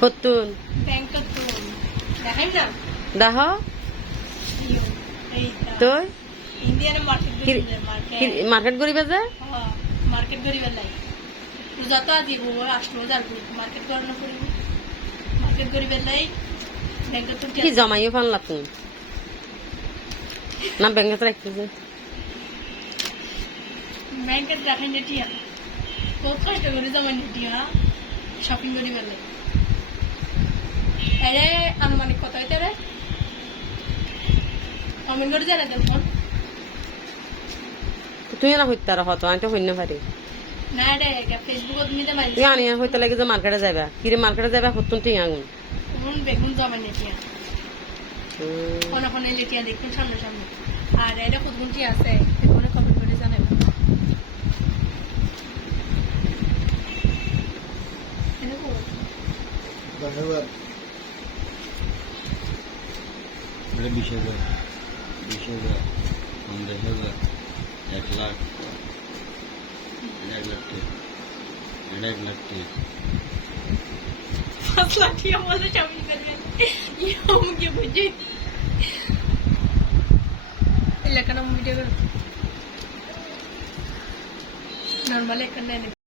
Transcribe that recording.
কতুন bank তো দেখাই না দেখো এইটা তো ইন্ডিয়ান মার্কেট মার্কেট করিবে যে মার্কেট করিবার লাই পূজা তো আজি হবো আসলো যাবো মার্কেট করানো করিব মার্কেট করিবার লাই ব্যাংক তো কি জমাইও ফানলা তুমি না ব্যাংকে রাখতে যে ব্যাংকেট রাখাই না টিয়া কোথায় তো করে জমা নিটিয়া শপিং করিবার লাই এরে আনুমানিক কত হইতে রে কমেন্ট করে জানা দেন ফোন তুই না হইতে আর হতো আমি তো হইতে পারি না রে ফেসবুকত তুমি তো মাইল তুই আনি হইতে লাগে যে মার্কেটে যাবা কিরে মার্কেটে যাবা হতুন তুই আগুন কোন বেগুন জমা নিটিয়া কোন কোন লিটিয়া দেখুন সামনে সামনে আর এটা কতগুণটি আছে এগুলো কমেন্ট করে জানাবেন ধন্যবাদ 20,000 20,000 50,000 1 লাখ 1 লাখ 1 লাখ 5 লাখ কি আমাদের শপিং করবেন ইও মুকে বুঝি এলাকা নাম ভিডিও নরমাল এখানে